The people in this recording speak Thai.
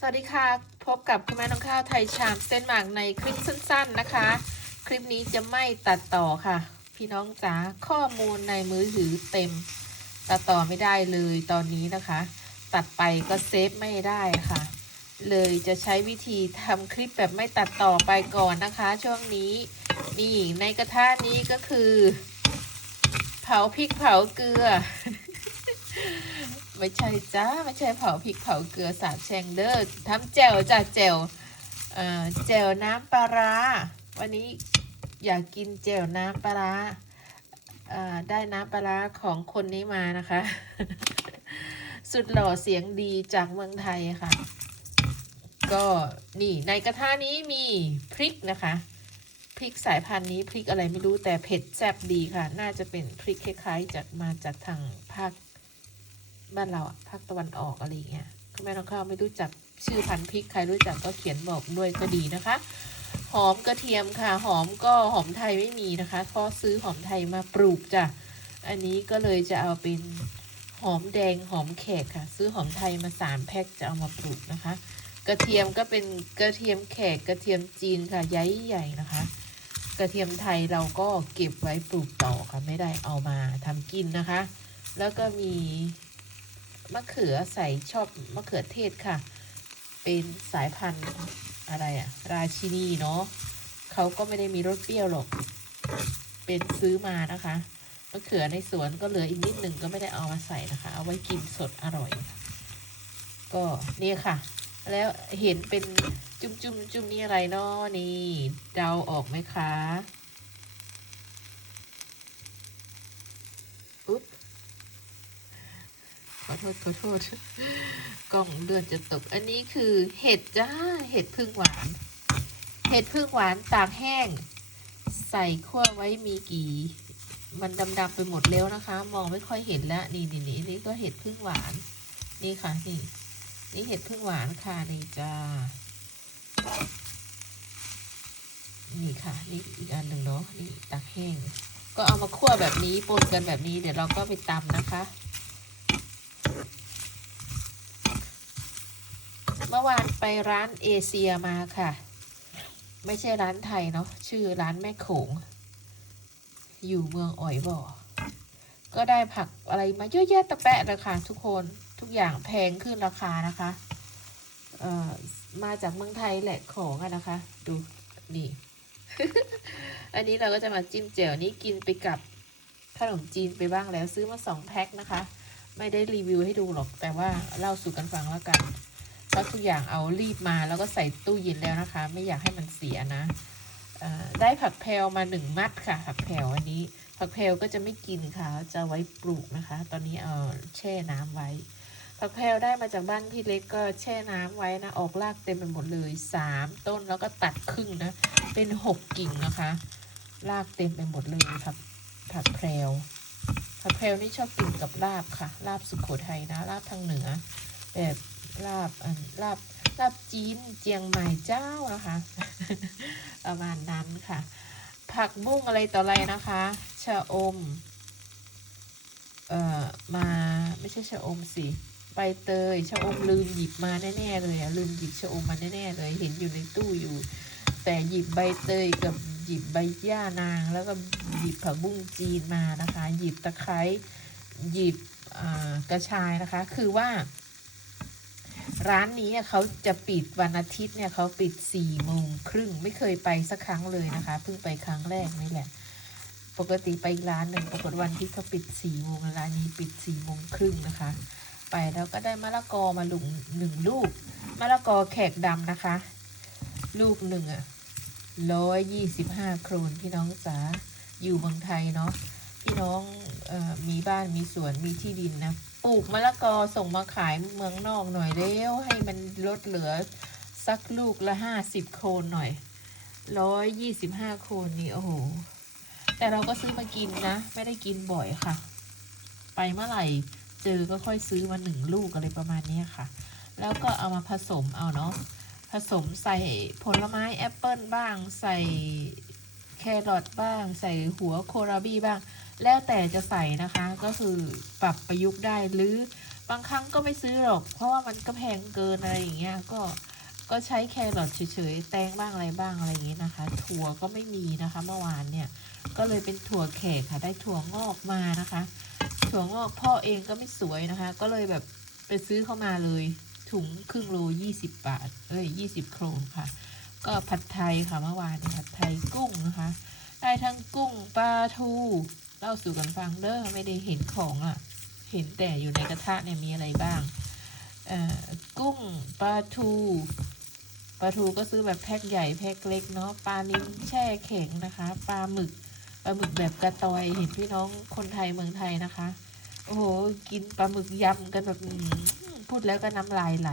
สวัสดีค่ะ พบกับคุณแม่น้องข้าวไทยชามเส้นหมากในคลิปสั้น ๆนะคะ คลิปนี้จะไม่ตัดต่อค่ะ พี่น้องจ๋าข้อมูลในมือถือเต็ม ตัดต่อไม่ได้เลยตอนนี้นะคะ ตัดไปก็เซฟไม่ได้ค่ะ เลยจะใช้วิธีทำคลิปแบบไม่ตัดต่อไปก่อนนะคะ ช่วงนี้นี่ในกระทะนี้ก็คือ เผาพริกเผาเกลือ ไม่ใช่จ้าไม่ใช่เผาพริกเผาเกลือสาบแชงเด้อทำแจ่วจ้ะแจ่วเอ่อแจ่วน้ำปลาร้าวันนี้อยากกินแจ่วน้ำปลาร้าเอ่อได้น้ำปลาร้าของคนนี้มานะคะ สุดหล่อเสียงดีจากเมืองไทยค่ะ ก็นี่ในกระทะนี้มีพริกนะคะพริกสายพันธุ์นี้พริกอะไรไม่รู้แต่เผ็ดแซ่บดีค่ะ น่าจะเป็นพริกคล้ายๆจากมาจากทางภาค บ้านเราอะภาคตะวันออกอะไรเงี้ยคุณแม่น้องข้าวไม่รู้จักชื่อพันธุ์พริกใครรู้จักก็เขียนบอกด้วยก็ดีนะคะ หอมกระเทียมค่ะ หอมก็หอมไทยไม่มีนะคะเพราะซื้อหอมไทยมาปลูกจ้ะอันนี้ก็เลยจะเอาเป็นหอมแดงหอมแขกค่ะ ซื้อหอมไทยมาสามแพ็คจะเอามาปลูกนะคะ กระเทียมก็เป็นกระเทียมแขกกระเทียมจีนค่ะใหญ่นะคะ กระเทียมไทยเราก็เก็บไว้ปลูกต่อค่ะไม่ได้เอามาทำกินนะคะ แล้วก็มี มะเขือใส่ชอบมะเขือเทศค่ะ เป็นสายพันธุ์อะไรอะราชินีเนาะเขาก็ไม่ได้มีรสเปรี้ยวหรอก เป็นซื้อมานะคะมะเขือในสวนก็เหลืออีกนิดหนึ่งก็ไม่ได้เอามาใส่นะคะ เอาไว้กินสดอร่อย ก็นี่ค่ะ แล้วเห็นเป็นจุ่มจุ่มจุ่มนี่อะไรเนาะนี่เดาออกไหมคะอุ๊บ ข อโทษขอโทษกล้องเลือดจะตก อันนี้คือเห็ดจ้า เห็ดพึ่งหวาน เห็ดพึ่งหวานตากแห้ง ใส่ขั้วไว้มีกี่ มันดำๆไปหมดแล้วนะคะ มองไม่ค่อยเห็นแล้วนี่นี่นี่นี่ก็เห็ดพึ่งหวาน นี่ค่ะนี่นี่เห็ดพึ่งหวานค่ะนี่จ้า นี่ค่ะ นี่อีกอันหนึ่งเนาะนี่ตากแห้ง ก็เอามาคั่วแบบนี้ปนกันแบบนี้ เดี๋ยวเราก็ไปตำนะคะ เมื่อวานไปร้านเอเชียมาค่ะ ไม่ใช่ร้านไทยเนาะชื่อร้านแม่โขง อยู่เมืองอ่อยบ่อก็ได้ผักอะไรมาเยอะแยะตะแปะเลยค่ะทุกคนทุกอย่างแพงขึ้นราคานะคะเอ่อมาจากเมืองไทยแหละของอะนะคะ ดูนี่ อันนี้เราก็จะมาจิ้มเจียวนี้กินไปกับขนมจีนไปบ้างแล้วซื้อมาสองแพ็คนะคะ ไม่ได้รีวิวให้ดูหรอกแต่ว่าเล่าสู่กันฟังแล้วกัน ราะทุกอย่างเอารีบมาแล้วก็ใส่ตู้เย็นแล้วนะคะ ไม่อยากให้มันเสียนะได้ผักแพรวมาหนึ่งมัดค่ะ ผักแพรวอันนี้ ผักแพรวก็จะไม่กินค่ะ จะไว้ปลูกนะคะ ตอนนี้เอาแช่น้ำไว้ ผักแพรวได้มาจากบ้านพี่เล็กก็แช่น้ำไว้นะออกรากเต็มไปหมดเลยสามต้นแล้วก็ตัดครึ่งนะ เป็นหกกิ่งนะคะรากเต็มไปหมดเลยผักผักแพรวผักแพรวนี่ชอบกินกับลาบค่ะลาบสุโขทัยนะลาบทางเหนือแบบ ลาบอันลาบลาบจีนเจียงใหม่เจ้านะคะ ประมาณนั้นค่ะ ผักบุ้งอะไรต่ออะไรนะคะชะอม เอ่อมาไม่ใช่ชะอมสิใบเตยชะอมลืมหยิบมาแน่ๆเลยอะลืมหยิบชะอมมาแน่ๆเลยเห็นอยู่ในตู้อยู่ แต่หยิบใบเตยกับหยิบใบย่านาง แล้วก็หยิบผักบุ้งจีนมานะคะ หยิบตะไคร้หยิบอ่ากระชายนะคะ คือว่า ร้านนี้เขาจะปิดวันอาทิตย์เนี่ยเขาปิดสี่โมงครึ่งไม่เคยไปสักครั้งเลยนะคะ เพิ่งไปครั้งแรกนี่แหละ ปกติไปร้านหนึ่งปรากฏวันที่เขาปิดสี่โมงร้านนี้ปิดสี่โมงครึ่งนะคะ ไปแล้วก็ได้มะละกอมาหลุงหนึ่งลูกมะละกอแขกดำนะคะ ลูกหนึ่งอะร้อยยี่สิบห้าโครนพี่น้องจ๋าอยู่เมืองไทยเนาะพี่น้องออมีบ้านมีสวนมีที่ดินนะ ลูกมะละกอส่งมาขายเมืองนอกหน่อยเร็วให้มันลดเหลือสักลูกละห้าสิบโครนหน่อยร้อยยี่สิบห้าโครนนี่โอ้โหแต่เราก็ซื้อมากินนะ ไม่ได้กินบ่อยค่ะ ไปเมื่อไหร่เจอก็ค่อยซื้อมาหนึ่งลูกอะไรประมาณนี้ค่ะ แล้วก็เอามาผสมเอาเนาะผสมใส่ผลไม้แอปเปิลบ้าง ใส่แครอทบ้าง ใส่หัวโคราบี้บ้าง แล้วแต่จะใส่นะคะก็คือปรับประยุกต์ได้หรือบางครั้งก็ไม่ซื้อหรอก เพราะว่ามันก็แพงเกินอะไรอย่างเงี้ยก็ก็ใช้แครอทเฉยๆ แตงบ้างอะไรบ้างอะไรอย่างงี้นะคะ ถั่วก็ไม่มีนะคะเมื่อวานเนี่ย ก็เลยเป็นถั่วแขกค่ะ ได้ถั่วงอกมานะคะ ถั่วงอกพ่อเองก็ไม่สวยนะคะ ก็เลยแบบไปซื้อเข้ามาเลย ถุงครึ่งโลยี่สิบบาท เอ้ยยี่สิบโครนค่ะ ก็ผัดไทยค่ะเมื่อวานผัดไทยกุ้งนะคะ ได้ทั้งกุ้งปลาทู เล่าสู่กันฟังเด้อไม่ได้เห็นของอะ่ะ เห็นแต่อยู่ในกระทะเนี่ยมีอะไรบ้างเอ่อกุ้งปลาทูปลาทูก็ซื้อแบบแพ็คใหญ่แพ็คเล็กเนาะปลานิ้แช่แข็งนะคะปลาหมึกปลาหมึกแบบกระตอยเห็นพี่น้องคนไทยเมืองไทยนะคะ โอ้โหกินปลาหมึกยำกันแบบพูดแล้วก็น้ำลายไหล